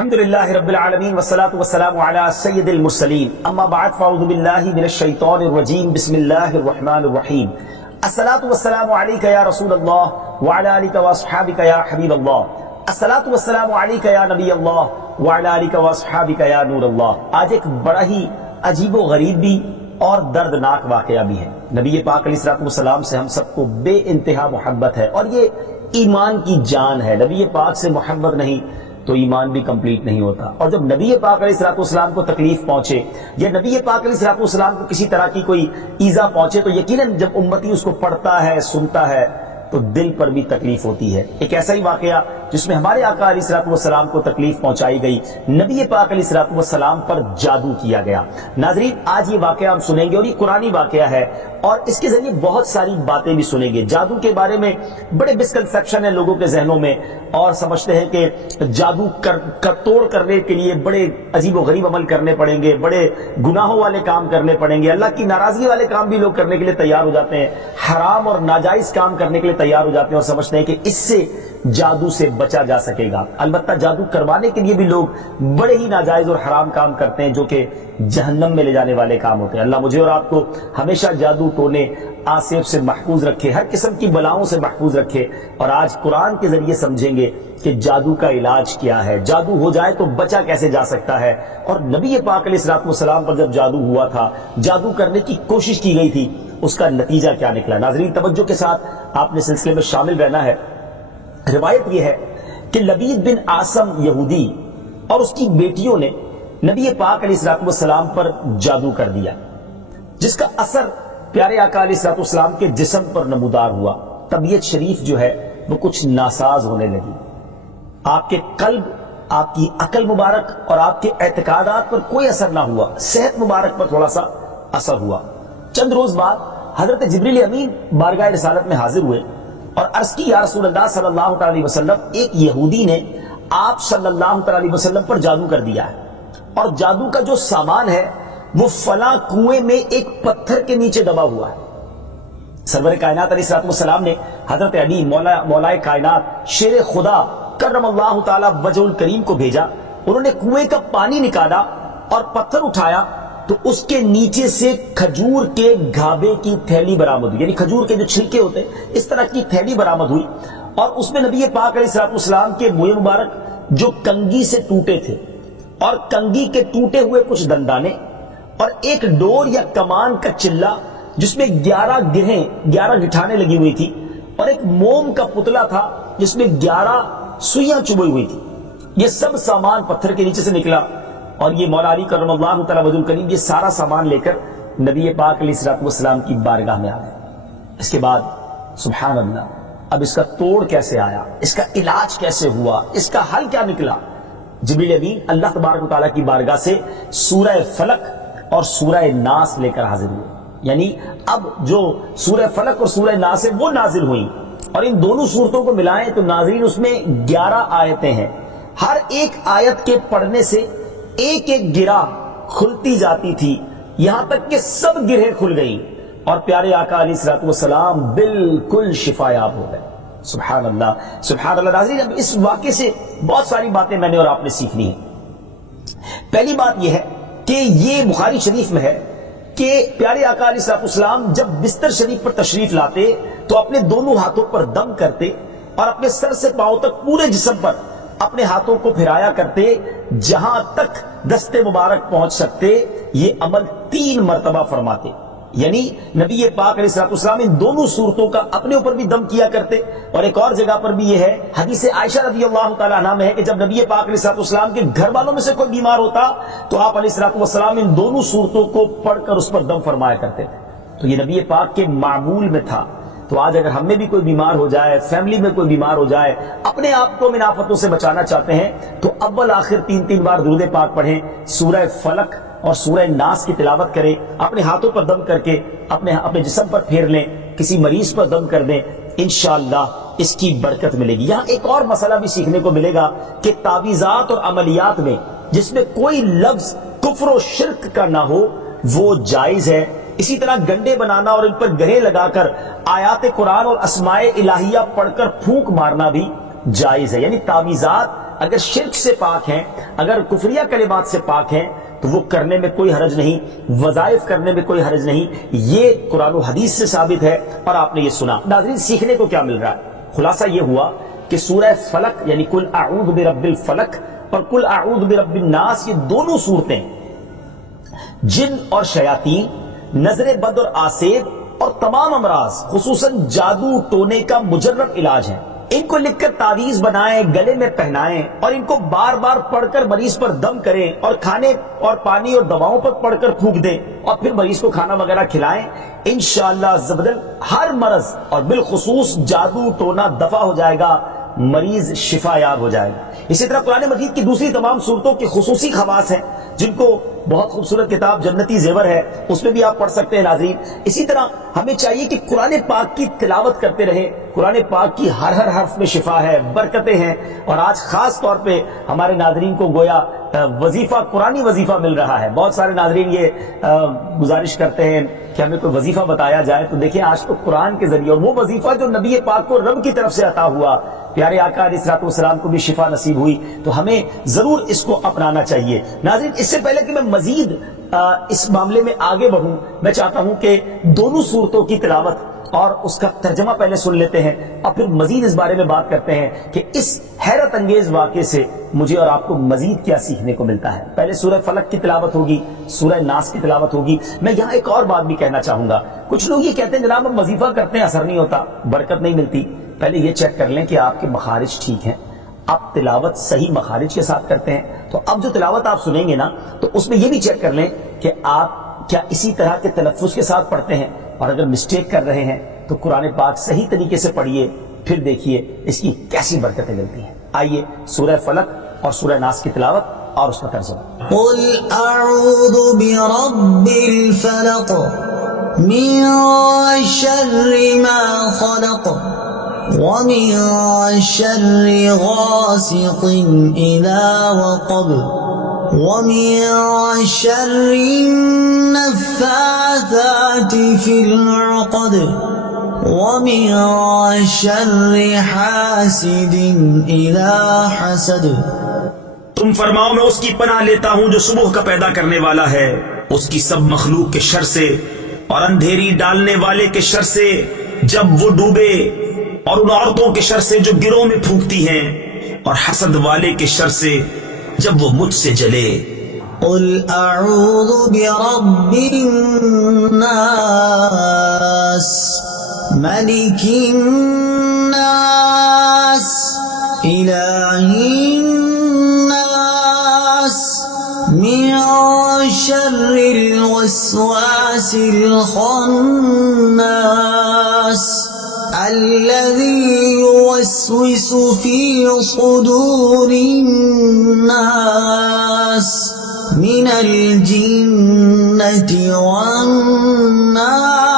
الحمد للہ رب العالمین والصلاة والسلام علی سید المرسلین اما بعد فاعوذ باللہ من الشیطان الرجیم بسم اللہ الرحمن الرحیم الصلاة والسلام علیک یا رسول اللہ وعلی آلک واصحابک یا حبیب اللہ الصلاة والسلام علیک یا نبی اللہ وعلی آلک واصحابک یا نور اللہ۔ آج ایک بڑا ہی عجیب و غریب بھی اور دردناک واقعہ بھی ہے۔ نبی پاک علیہ الصلوۃ والسلام سے ہم سب کو بے انتہا محبت ہے اور یہ ایمان کی جان ہے۔ نبی پاک سے محبت نہیں تو ایمان بھی کمپلیٹ نہیں ہوتا، اور جب نبی پاک علیہ الصلوۃ والسلام کو تکلیف پہنچے یا نبی پاک علیہ الصلوۃ والسلام کو کسی طرح کی کوئی ایذا پہنچے تو یقیناً جب امتی اس کو پڑھتا ہے، سنتا ہے تو دل پر بھی تکلیف ہوتی ہے۔ ایک ایسا ہی واقعہ جس میں ہمارے آقا علیہ الصلوۃ والسلام کو تکلیف پہنچائی گئی، نبی پاک علیہ الصلوۃ والسلام پر جادو کیا گیا۔ ناظرین، آج یہ واقعہ ہم سنیں گے اور یہ قرآنی واقعہ ہے اور اس کے ذریعے بہت ساری باتیں بھی سنیں گے۔ جادو کے بارے میں بڑے مسکنسیپشن ہیں لوگوں کے ذہنوں میں، اور سمجھتے ہیں کہ جادو توڑ کرنے کے لیے بڑے عجیب و غریب عمل کرنے پڑیں گے، بڑے گناہوں والے کام کرنے پڑیں گے، اللہ کی ناراضگی والے کام بھی لوگ کرنے کے لیے تیار ہو جاتے ہیں، حرام اور ناجائز کام کرنے کے لیے تیار ہو جاتے ہیں اور سمجھتے ہیں کہ اس سے جادو سے بچا جا سکے گا۔ البتہ جادو کروانے کے لیے بھی لوگ بڑے ہی ناجائز اور حرام کام کرتے ہیں جو کہ جہنم میں لے جانے والے کام ہوتے ہیں۔ اللہ مجھے اور آپ کو ہمیشہ جادو ٹونے آصف سے محفوظ رکھے، ہر قسم کی بلاؤں سے محفوظ رکھے، اور آج قرآن کے ذریعے سمجھیں گے کہ جادو کا علاج کیا ہے، جادو ہو جائے تو بچا کیسے جا سکتا ہے، اور نبی پاک علیہ الصلوۃ والسلام پر جب جادو ہوا تھا، جادو کرنے کی کوشش کی گئی تھی، اس کا نتیجہ کیا نکلا۔ ناظرین، توجہ کے ساتھ آپ نے سلسلے میں شامل رہنا ہے۔ روایت یہ ہے کہ لبید بن عاصم یہودی اور اس کی بیٹیوں نے نبی پاک علیہ الصلوۃ والسلام پر جادو کر دیا، جس کا اثر پیارے آقا علیہ الصلوۃ والسلام کے جسم پر نمودار ہوا۔ طبیعت شریف جو ہے وہ کچھ ناساز ہونے لگی، آپ کے قلب، آپ کی عقل مبارک اور آپ کے اعتقادات پر کوئی اثر نہ ہوا، صحت مبارک پر تھوڑا سا اثر ہوا۔ چند روز بعد حضرت جبریل امین بارگاہ رسالت میں حاضر ہوئے اور عرض کی، یا رسول اللہ صلی اللہ علیہ وسلم، ایک یہودی نے آپ صلی اللہ علیہ وسلم پر جادو کر دیا ہے، اور جادو کا جو سامان ہے وہ فلاں کنویں میں ایک پتھر کے نیچے دبا ہوا ہے۔ سرور کائنات علیہ الصلوۃ والسلام نے حضرت علی مولا کائنات شیر خدا کرم اللہ تعالی وجہ الکریم کو بھیجا۔ انہوں نے کنویں کا پانی نکالا اور پتھر اٹھایا تو اس کے نیچے سے کھجور کے گھابے کی تھیلی برآمد ہوئی، یعنی کھجور کے جو چھلکے ہوتے ہیں اس طرح کی تھیلی برآمد ہوئی، اور اس میں نبی پاک علیہ الصلوۃ والسلام کے منہ مبارک جو کنگھی سے ٹوٹے تھے، اور کنگھی کے ٹوٹے ہوئے کچھ دندانے، اور ایک ڈور یا کمان کا چلہ جس میں 11 گٹھانے لگی ہوئی تھی، اور ایک موم کا پتلا تھا جس میں 11 سوئیاں چبھی ہوئی تھی۔ یہ سب سامان پتھر کے نیچے سے نکلا، اور یہ مولا علی کرم اللہ تعالی وجہ الکریم یہ سارا سامان لے کر نبی پاک علیہ الصلوۃ والسلام کی بارگاہ میں آ گئے۔ اس کے بعد سبحان اللہ، اب اس کا توڑ کیسے آیا، اس کا علاج کیسے ہوا، اس کا حل کیا نکلا؟ جبریل امین اللہ تبارک و تعالیٰ کی بارگاہ سے سورہ فلق اور سورہ ناس لے کر حاضر ہوئے، یعنی اب جو سورہ فلق اور سورہ ناس ہے وہ نازل ہوئی، اور ان دونوں صورتوں کو ملائیں تو ناظرین اس میں 11 آیتیں ہیں۔ ہر ایک آیت کے پڑھنے سے ایک ایک گرہ کھلتی جاتی تھی، یہاں تک کہ سب گرہیں کھل گئی، اور پیارے آقا علیہ الصلوۃ والسلام بالکل شفایاب ہو گئے۔ سبحان اللہ، سبحان اللہ۔ ناظرین، اب اس واقعے سے بہت ساری باتیں میں نے اور آپ نے سیکھنی ہیں۔ پہلی بات یہ ہے کہ یہ بخاری شریف میں ہے کہ پیارے آقا علیہ الصلوۃ والسلام جب بستر شریف پر تشریف لاتے تو اپنے دونوں ہاتھوں پر دم کرتے اور اپنے سر سے پاؤں تک پورے جسم پر اپنے ہاتھوں کو پھیرایا کرتے، جہاں تک دست مبارک پہنچ سکتے یہ عمل 3 مرتبہ فرماتے، یعنی نبی پاک علیہ الصلوۃ والسلام ان دونوں صورتوں کا اپنے اوپر بھی دم کیا کرتے۔ اور ایک اور جگہ پر بھی یہ ہے، حدیث عائشہ رضی اللہ تعالیٰ عنہ میں ہے کہ جب نبی پاک علیہ الصلوۃ والسلام کے گھر والوں میں سے کوئی بیمار ہوتا تو آپ علیہ الصلوۃ والسلام ان دونوں صورتوں کو پڑھ کر اس پر دم فرمایا کرتے تھے۔ تو یہ نبی پاک کے معمول میں تھا۔ تو آج اگر ہم میں بھی کوئی بیمار ہو جائے، فیملی میں کوئی بیمار ہو جائے، اپنے آپ کو من آفتوں سے بچانا چاہتے ہیں تو اول آخر 3 بار درود پاک پڑھیں، سورہ فلق اور سورہ ناس کی تلاوت کریں، اپنے ہاتھوں پر دم کر کے اپنے جسم پر پھیر لیں، کسی مریض پر دم کر دیں، انشاءاللہ اس کی برکت ملے گی۔ یہاں ایک اور مسئلہ بھی سیکھنے کو ملے گا کہ تعویذات اور عملیات میں جس میں کوئی لفظ کفر و شرک کا نہ ہو وہ جائز ہے۔ اسی طرح گنڈے بنانا اور ان پر گرے لگا کر آیات قرآن اور اسماء الہیہ پڑھ کر پھونک مارنا بھی جائز ہے، یعنی تعویذات اگر شرک سے پاک ہیں، اگر کفریہ کلمات سے پاک ہیں تو وہ کرنے میں کوئی حرج نہیں، وظائف کرنے میں کوئی حرج نہیں، یہ قرآن و حدیث سے ثابت ہے اور آپ نے یہ سنا۔ ناظرین سیکھنے کو کیا مل رہا ہے؟ خلاصہ یہ ہوا کہ سورہ فلق یعنی قل اعوذ برب الفلق اور قل اعوذ برب الناس، یہ دونوں صورتیں جن اور شیاطین، نظر بد اور آسیب اور تمام امراض خصوصاً جادو ٹونے کا مجرب علاج ہیں۔ ان کو لکھ کر تعویذ بنائیں، گلے میں پہنائیں اور ان کو بار بار پڑھ کر مریض پر دم کریں اور کھانے اور پانی اور دواؤں پر پڑھ کر پھونک دیں اور پھر مریض کو کھانا وغیرہ کھلائیں، انشاءاللہ عز و جل ہر مرض اور بالخصوص جادو ٹونا دفع ہو جائے گا، مریض شفا یاب ہو جائے گا۔ اسی طرح قرآن مجید کی دوسری تمام صورتوں کی خصوصی خواص ہیں جن کو بہت خوبصورت کتاب جنتی زیور ہے اس میں بھی آپ پڑھ سکتے ہیں ناظرین۔ اسی طرح ہمیں چاہیے کہ قرآن پاک کی تلاوت کرتے رہیں، قرآن پاک کی ہر حرف میں شفا ہے، برکتیں ہیں، اور آج خاص طور پہ ہمارے ناظرین کو گویا وظیفہ، قرآنی وظیفہ مل رہا ہے۔ بہت سارے ناظرین یہ گزارش کرتے ہیں کہ ہمیں کوئی وظیفہ بتایا جائے، تو دیکھیں آج تو قرآن کے ذریعے، اور وہ وظیفہ جو نبی پاک کو رب کی طرف سے عطا ہوا، پیارے آقا علیہ الصلوۃ والسلام کو بھی شفا نصیب ہوئی، تو ہمیں ضرور اس کو اپنانا چاہیے۔ ناظرین اس سے پہلے کہ میں مزید اس معاملے میں آگے بڑھوں، میں چاہتا ہوں کہ دونوں صورتوں کی تلاوت اور اس کا ترجمہ پہلے سن لیتے ہیں اور پھر مزید اس بارے میں بات کرتے ہیں کہ اس حیرت انگیز واقعے سے مجھے اور آپ کو مزید کیا سیکھنے کو ملتا ہے۔ پہلے سورہ فلق کی تلاوت ہوگی، سورہ ناس کی تلاوت ہوگی۔ میں یہاں ایک اور بات بھی کہنا چاہوں گا، کچھ لوگ یہ کہتے ہیں جناب ہم وظیفہ کرتے ہیں اثر نہیں ہوتا، برکت نہیں ملتی۔ پہلے یہ چیک کر لیں کہ آپ کے مخارج ٹھیک ہیں، آپ تلاوت صحیح مخارج کے ساتھ کرتے ہیں۔ تو اب جو تلاوت آپ سنیں گے نا تو اس میں یہ بھی چیک کر لیں کہ آپ کیا اسی طرح کے تلفظ کے ساتھ پڑھتے ہیں، اور اگر مسٹیک کر رہے ہیں تو قرآن پاک صحیح طریقے سے پڑھیے، پھر دیکھیے اس کی کیسی برکتیں ملتی ہیں۔ آئیے سورہ فلق اور سورہ ناس کی تلاوت اور اس کا ترجمہ۔ قل اعوذ برب الفلق من شر ما خلق ومن شر غاسق اذا وقب ومن شر النفاثات في العقد ومن شر حاسد اذا حسد۔ تم فرماؤ میں اس کی پناہ لیتا ہوں جو صبح کا پیدا کرنے والا ہے، اس کی سب مخلوق کے شر سے، اور اندھیری ڈالنے والے کے شر سے جب وہ ڈوبے، اور ان عورتوں کے شر سے جو گروہ میں پھونکتی ہیں، اور حسد والے کے شر سے جب وہ مجھ سے جلے۔ قل اعوذ برب الناس ملک الناس الہ الناس من شر الوسواس الخناس الذي يوسوس في صدور الناس من الجنة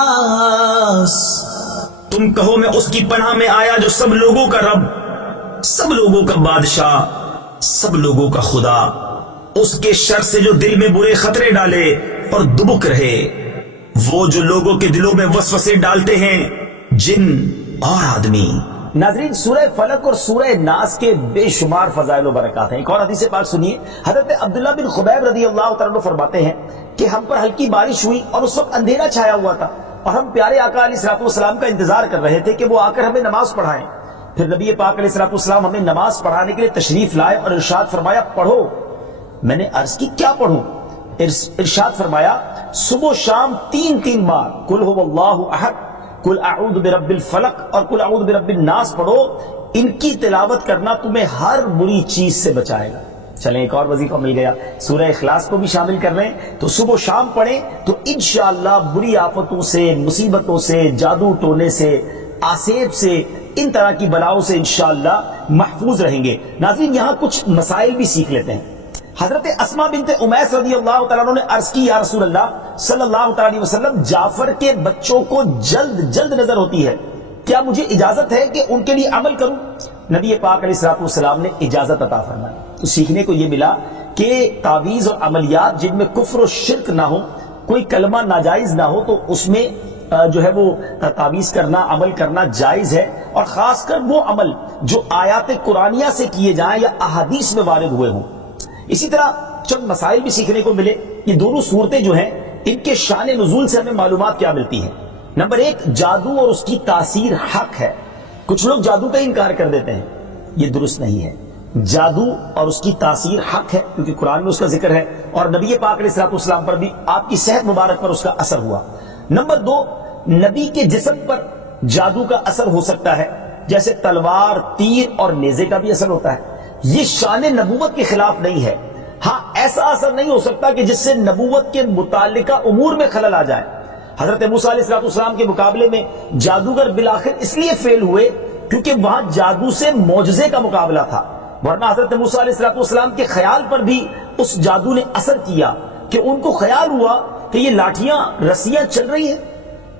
والناس۔ تم کہو میں اس کی پناہ میں آیا جو سب لوگوں کا رب، سب لوگوں کا بادشاہ، سب لوگوں کا خدا، اس کے شر سے جو دل میں برے خطرے ڈالے اور دبک رہے، وہ جو لوگوں کے دلوں میں وسوسے ڈالتے ہیں، جن اور آدمی۔ ناظرین سورہ فلق اور سورہ ناس کے بے شمار فضائل و برکات ہیں۔ ایک اور حدیث پاک سنیے، حضرت عبداللہ بن خبیب رضی اللہ تعالیٰ عنہ فرماتے ہیں کہ ہم پر ہلکی بارش ہوئی اور اس وقت اندھیرا چھایا ہوا تھا، اور ہم پیارے آقا علیہ الصلوۃ والسلام کا انتظار کر رہے تھے کہ وہ آ کر ہمیں نماز پڑھائیں۔ پھر نبی پاک علیہ الصلوۃ والسلام ہمیں نماز پڑھانے کے لیے تشریف لائے اور ارشاد فرمایا پڑھو۔ میں نے عرض کی کیا پڑھوں؟ ارشاد فرمایا صبح و شام 3 بار قل هو اللہ احد، قل اعوذ برب الفلق اور قل اعوذ برب الناس پڑھو، ان کی تلاوت کرنا تمہیں ہر بری چیز سے بچائے گا۔ چلیں ایک اور وظیفہ مل گیا، سورہ اخلاص کو بھی شامل کر لیں، تو صبح و شام پڑھیں تو انشاءاللہ بری آفتوں سے، مصیبتوں سے، جادو ٹونے سے، آسیب سے، ان طرح کی بلاؤں سے انشاءاللہ محفوظ رہیں گے۔ ناظرین یہاں کچھ مسائل بھی سیکھ لیتے ہیں۔ حضرت اسماء بنت امیس رضی اللہ تعالیٰ عنہ نے عرض کی یا رسول اللہ صلی اللہ تعالیٰ علیہ وسلم، جعفر کے بچوں کو جلد نظر ہوتی ہے، کیا مجھے اجازت ہے کہ ان کے لیے عمل کروں؟ نبی پاک علیہ الصلوۃ والسلام نے اجازت عطا فرمائی۔ تو سیکھنے کو یہ ملا کہ تعویذ اور عملیات جن میں کفر و شرک نہ ہو، کوئی کلمہ ناجائز نہ ہو، تو اس میں جو ہے وہ تعویذ کرنا، عمل کرنا جائز ہے، اور خاص کر وہ عمل جو آیات قرآنیہ سے کیے جائیں یا احادیث میں وارد ہوئے ہوں۔ اسی طرح چند مسائل بھی سیکھنے کو ملے. یہ دونوں صورتیں جو ہیں ان کے شان نزول سے ہمیں معلومات کیا ملتی ہیں. نمبر ایک، جادو اور اس کی تاثیر حق ہے. کچھ لوگ جادو کا انکار کر دیتے ہیں، یہ درست نہیں ہے. جادو اور اس کی تاثیر حق ہے کیونکہ قرآن میں اس کا ذکر ہے اور نبی پاک علیہ الصلوۃ والسلام پر بھی آپ کی صحت مبارک پر اس کا اثر ہوا. نمبر دو، نبی کے جسم پر جادو کا اثر ہو سکتا ہے، جیسے تلوار، تیر اور نیزے کا بھی اثر ہوتا ہے. یہ شان نبوت کے خلاف نہیں ہے. ہاں، ایسا اثر نہیں ہو سکتا کہ جس سے نبوت کے متعلقہ امور میں خلل آ جائے. حضرت موسیٰ علیہ السلام کے مقابلے میں جادوگر بالآخر اس لیے فیل ہوئے کیونکہ وہاں جادو سے معجزے کا مقابلہ تھا، ورنہ حضرت موسیٰ علیہ السلام کے خیال پر بھی اس جادو نے اثر کیا کہ ان کو خیال ہوا کہ یہ لاٹھیاں رسیاں چل رہی ہیں.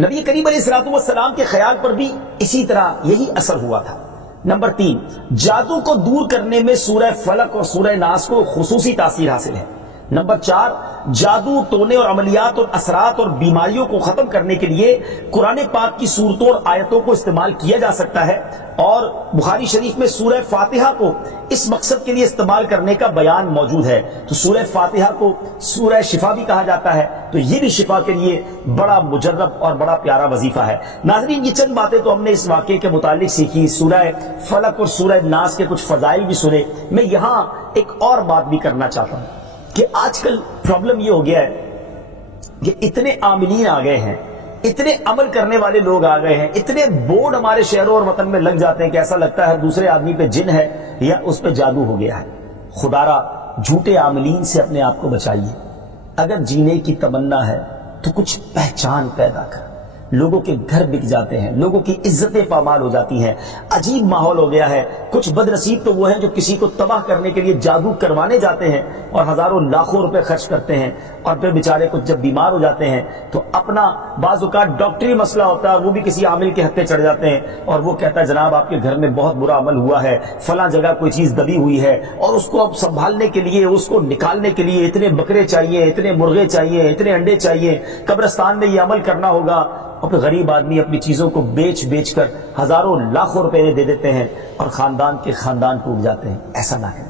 نبی کریم علیہ السلام کے خیال پر بھی اسی طرح یہی اثر ہوا تھا. نمبر تین، جادو کو دور کرنے میں سورہ فلق اور سورہ ناس کو خصوصی تاثیر حاصل ہے. نمبر چار، جادو ٹونے اور عملیات اور اثرات اور بیماریوں کو ختم کرنے کے لیے قرآن پاک کی صورتوں اور آیتوں کو استعمال کیا جا سکتا ہے اور بخاری شریف میں سورہ فاتحہ کو اس مقصد کے لیے استعمال کرنے کا بیان موجود ہے. تو سورہ فاتحہ کو سورہ شفا بھی کہا جاتا ہے، تو یہ بھی شفا کے لیے بڑا مجرب اور بڑا پیارا وظیفہ ہے. ناظرین، یہ چند باتیں تو ہم نے اس واقعے کے متعلق سیکھی، سورہ فلق اور سورہ ناس کے کچھ فضائل بھی سنے. میں یہاں ایک اور بات بھی کرنا چاہتا ہوں کہ آج کل پرابلم یہ ہو گیا ہے کہ اتنے عاملین آ گئے ہیں، اتنے عمل کرنے والے لوگ آ گئے ہیں، اتنے بورڈ ہمارے شہروں اور وطن میں لگ جاتے ہیں کہ ایسا لگتا ہے دوسرے آدمی پہ جن ہے یا اس پہ جادو ہو گیا ہے. خدارا جھوٹے عاملین سے اپنے آپ کو بچائیے. اگر جینے کی تمنا ہے تو کچھ پہچان پیدا کر. لوگوں کے گھر بک جاتے ہیں، لوگوں کی عزتیں پامال ہو جاتی ہیں، عجیب ماحول ہو گیا ہے. کچھ بد نصیب تو وہ ہیں جو کسی کو تباہ کرنے کے لیے جادو کروانے جاتے ہیں اور ہزاروں لاکھوں روپے خرچ کرتے ہیں اور پھر بیچارے کچھ جب بیمار ہو جاتے ہیں تو اپنا بعض اوقات ڈاکٹری مسئلہ ہوتا ہے، وہ بھی کسی عامل کے ہتھے چڑھ جاتے ہیں اور وہ کہتا ہے جناب آپ کے گھر میں بہت برا عمل ہوا ہے، فلاں جگہ کوئی چیز دبی ہوئی ہے اور اس کو اب سنبھالنے کے لیے، اس کو نکالنے کے لیے اتنے بکرے چاہیے، اتنے مرغے چاہیے، اتنے انڈے چاہیے، قبرستان میں یہ عمل کرنا ہوگا. اور پھر غریب آدمی اپنی چیزوں کو بیچ کر ہزاروں لاکھوں روپے دے دیتے ہیں اور خاندان کے خاندان ٹوٹ جاتے ہیں. ایسا نہ کریں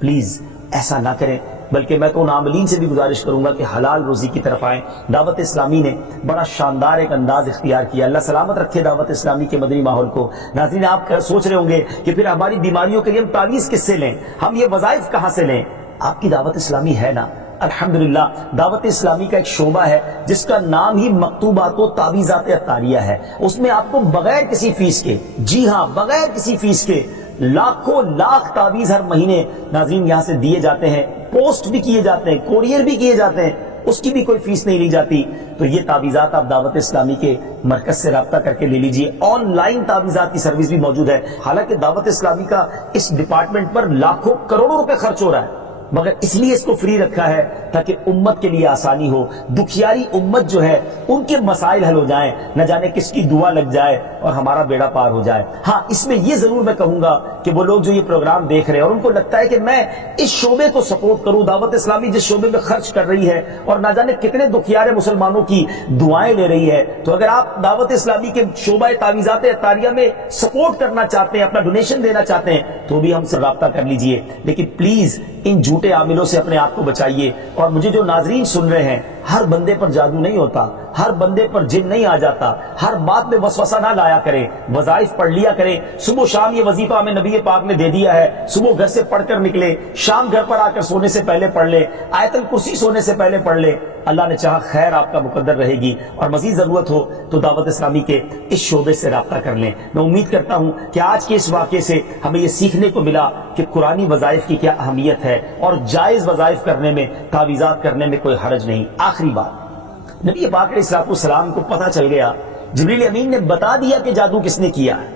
پلیز، ایسا نہ کریں. بلکہ میں تو ان عاملین سے بھی گزارش کروں گا کہ حلال روزی کی طرف آئیں. دعوت اسلامی نے بڑا شاندار ایک انداز اختیار کیا. اللہ سلامت رکھے دعوت اسلامی کے مدنی ماحول کو. ناظرین، آپ سوچ رہے ہوں گے کہ پھر ہماری بیماریوں کے لیے ہم تعویذ کس سے لیں، ہم یہ وظائف کہاں سے لیں؟ آپ کی دعوت اسلامی ہے نا. الحمدللہ دعوت اسلامی کا ایک شعبہ ہے جس کا نام ہی مکتوبات و تعویذات عطاریہ ہے. اس میں آپ کو بغیر کسی فیس کے، جی ہاں بغیر کسی فیس کے، لاکھوں لاکھ تعویذ ہر مہینے ناظرین یہاں سے دیے جاتے ہیں، پوسٹ بھی کیے جاتے ہیں، کوریئر بھی کیے جاتے ہیں، اس کی بھی کوئی فیس نہیں لی جاتی. تو یہ تعویذات آپ دعوت اسلامی کے مرکز سے رابطہ کر کے لے لیجئے. آن لائن تعویذات کی سروس بھی موجود ہے. حالانکہ دعوت اسلامی کا اس ڈپارٹمنٹ پر لاکھوں کروڑوں روپے خرچ ہو رہا ہے، مگر اس لیے اس کو فری رکھا ہے تاکہ امت کے لیے آسانی ہو. دکھیاری امت جو ہے ان کے مسائل حل ہو جائیں، نہ جانے کس کی دعا لگ جائے اور ہمارا بیڑا پار ہو جائے. ہاں، اس میں یہ ضرور میں کہوں گا کہ وہ لوگ جو یہ پروگرام دیکھ رہے ہیں اور ان کو لگتا ہے کہ میں اس شعبے کو سپورٹ کروں، دعوت اسلامی جس شعبے میں خرچ کر رہی ہے اور نہ جانے کتنے دکھیارے مسلمانوں کی دعائیں لے رہی ہے، تو اگر آپ دعوت اسلامی کے شعبہ تعویذات عطاریہ میں سپورٹ کرنا چاہتے ہیں، اپنا ڈونیشن دینا چاہتے ہیں، تو بھی ہم سے رابطہ کر لیجئے. لیکن پلیز ان جھوٹے عاملوں سے اپنے آپ کو بچائیے. اور مجھے جو ناظرین سن رہے ہیں، ہر بندے پر جادو نہیں ہوتا، ہر بندے پر جن نہیں آ جاتا، ہر بات میں وسوسہ نہ لایا کریں. وظائف پڑھ لیا کریں. صبح شام یہ وظیفہ ہمیں نبی پاک نے دے دیا ہے. صبح گھر سے پڑھ کر نکلے، شام گھر پر آ کر سونے سے پہلے پڑھ لے، آیت الکرسی سونے سے پہلے پڑھ لے. اللہ نے چاہا خیر آپ کا مقدر رہے گی. اور مزید ضرورت ہو تو دعوت اسلامی کے اس شعبے سے رابطہ کر لیں. میں امید کرتا ہوں کہ آج کے اس واقعے سے ہمیں یہ سیکھنے کو ملا کہ قرآنی وظائف کی کیا اہمیت ہے اور جائز وظائف کرنے میں، تعویذات کرنے میں کوئی حرج نہیں. آخری بات، نبی پاک علیہ السلام کو پتہ چل گیا، جبریل امین نے بتا دیا کہ جادو کس نے کیا ہے،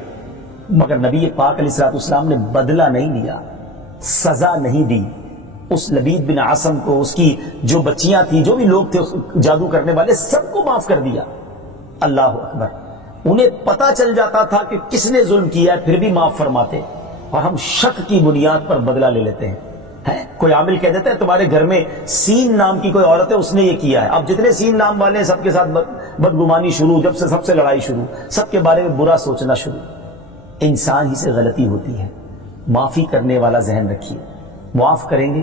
مگر نبی پاک علیہ السلام نے بدلہ نہیں لیا، سزا نہیں دی. اس لبید بن عاصم کو، اس کی جو بچیاں تھیں، جو بھی لوگ تھے جادو کرنے والے، سب کو معاف کر دیا. اللہ اکبر. انہیں پتہ چل جاتا تھا کہ کس نے ظلم کیا ہے، پھر بھی معاف فرماتے. اور ہم شک کی بنیاد پر بدلہ لے لیتے ہیں. کوئی عامل کہہ دیتا ہے تمہارے گھر میں سین نام کی کوئی عورت ہے، اس نے یہ کیا ہے. اب جتنے سین نام والے ہیں سب کے ساتھ بدگمانی شروع، جب سے سب سے لڑائی شروع، سب کے بارے میں برا سوچنا شروع. انسان ہی سے غلطی ہوتی ہے. معافی کرنے والا ذہن رکھیے. معاف کریں گے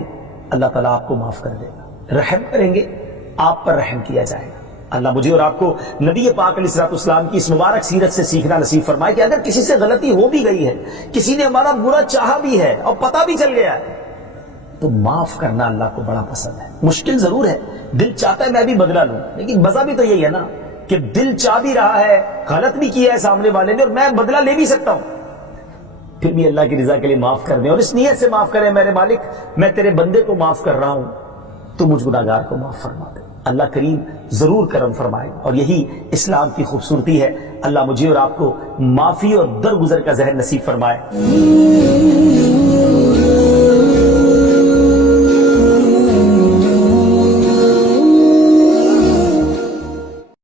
اللہ تعالیٰ آپ کو معاف کر دے گا. رحم کریں گے آپ پر رحم کیا جائے گا. اللہ مجھے اور آپ کو نبی پاک علیہ السلام کی اس مبارک سیرت سے سیکھنا نصیب فرمائے کہ اگر کسی سے غلطی ہو بھی گئی ہے, کسی نے ہمارا برا چاہا بھی ہے اور پتہ بھی چل گیا ہے, تو معاف کرنا اللہ کو بڑا پسند ہے. مشکل ضرور ہے, دل چاہتا ہے میں بھی بدلہ لوں, لیکن مزہ بھی تو یہی ہے نا کہ دل چاہ بھی رہا ہے, غلط بھی کیا ہے سامنے والے نے اور میں بدلہ لے بھی سکتا ہوں, پھر بھی اللہ کی رضا کے لیے معاف کر دیں اور اس نیت سے معاف کریں میرے مالک میں تیرے بندے کو معاف کر رہا ہوں, تو مجھ گناہگار کو معاف فرما دے. اللہ کریم ضرور کرم فرمائے اور یہی اسلام کی خوبصورتی ہے. اللہ مجھے اور آپ کو معافی اور درگزر کا ذہن نصیب فرمائے.